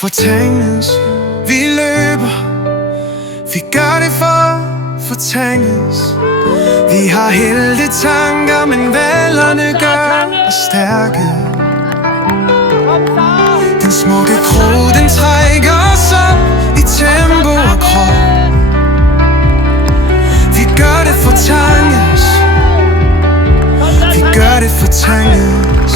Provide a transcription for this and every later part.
fortrænges. Vi løber, vi gør det for at fortrænges. Vi har helte tanker, men valerne gør os stærke. Den smukke krog, den trækker os op i tempo og krop. Vi gør det for tanges. Vi gør det for tanges.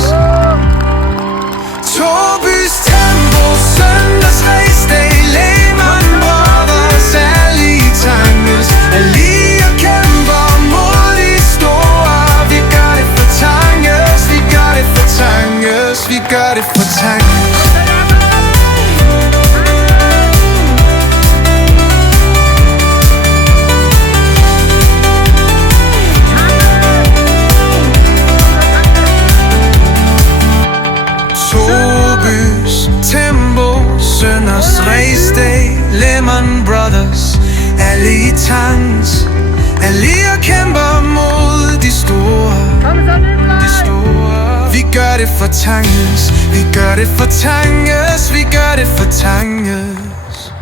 Torbys tempo, søndags raceday, Lehman Brothers, alle i tanges. Ali og kæmper mod de store. Vi gør det for tanges, vi gør det for tanges, vi gør det for tanges. Sønders raceday, Lehman Brothers, alle i tanks. Ali og kæmper mod de store. Vi gør det for tanges, vi gør det for tanges, vi gør det for tanges.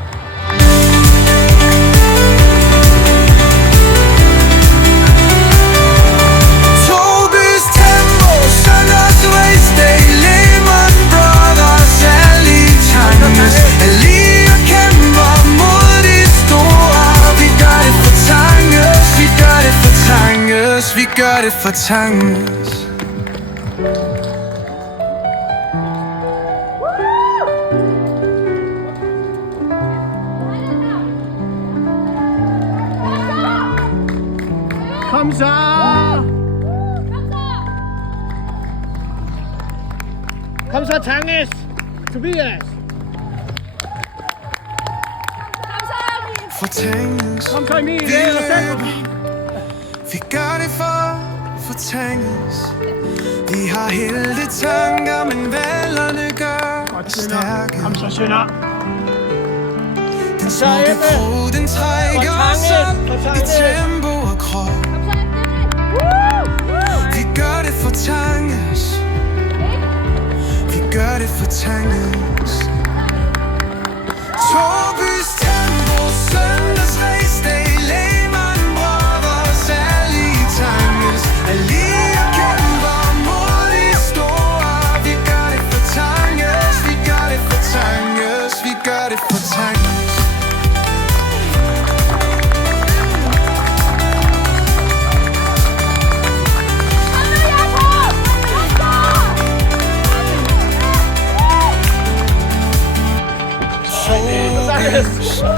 Torbys tempo, Sønders raceday, Lehman Brothers, alle i tanges. Ali og kæmper mod de store. Vi gør det for tanges, vi gør det for tanges, vi gør det for tanges. Kom så! Kom så, Tanges! Tobias! Fortrænges. Kom så, Emil! Vi løber, vi gør det for at fortrænges. Vi har helte tanker, men valerne gør os stærke. Kom så, sønner! Den smukke krog, den trækker os op i tempo og krop. Vi gør det for tanges. Vi gør det for tanges. Torbys tempo, søndags raceday, Lehman Brothers, alle i tanges. Ali og kæmper mod de store. Vi gør det for tanges, vi gør det for tanges, vi gør det for tanges.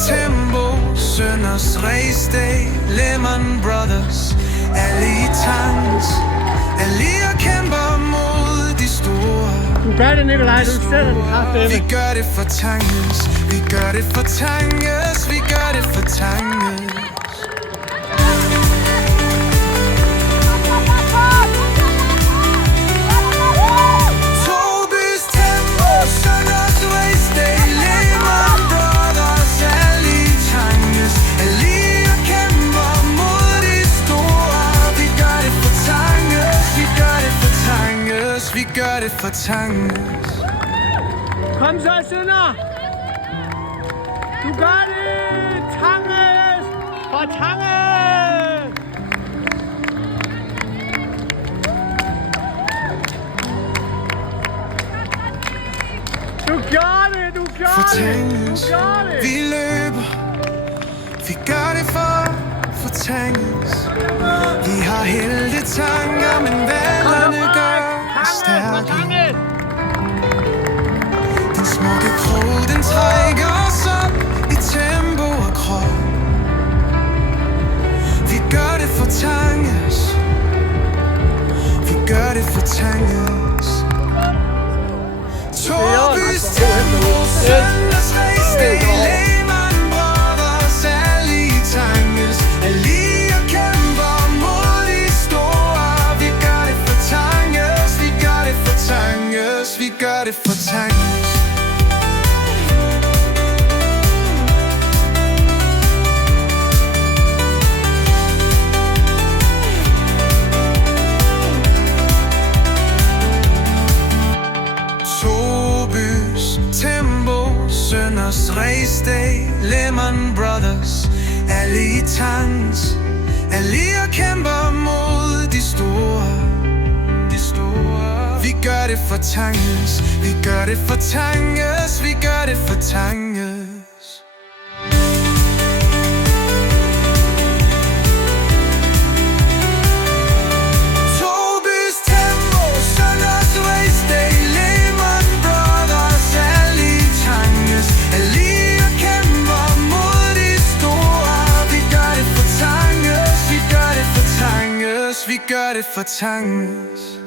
Tempo, Sønders raceday, Lehman Brothers, alle i tanks. Ali og kæmper mod de store. Du gør det, Nikolaj, du sætter den kraft. Vi gør det for tanges, vi gør det for tanges, vi gør det for tanges. Torbys tempo, Sønders raceday, Lehman Brothers, alle i tanges. Ali og kæmper mod de store. Vi gør det for tanges, vi gør det for tanges, vi gør det for tanges. Kom så, sønner! Du gør det! Tanges! For Tanges! Du gør det! Du gør det! Fortrænges. Du gør det! Vi løber, vi gør det for at fortrænges. Vi har helte tanker, men valerne gør os stærke. Den smukke krog, den trækker os op i tempo og krop. Vi gør det for tanges. Vi gør det for tanges. Torbys tempo, søndags raceday, Lehman Brothers, alle i tanges. Ali og kæmper mod de store. Vi gør det for tanges, vi gør det for tanges, vi gør det for tanges. Randers Racedag, Lehman Brothers, alle i tanks, alle og kæmper mod de store. Vi gør det for Tanges, vi gør det for Tanges, vi gør det for Tanges. Vi gør det for Tanges.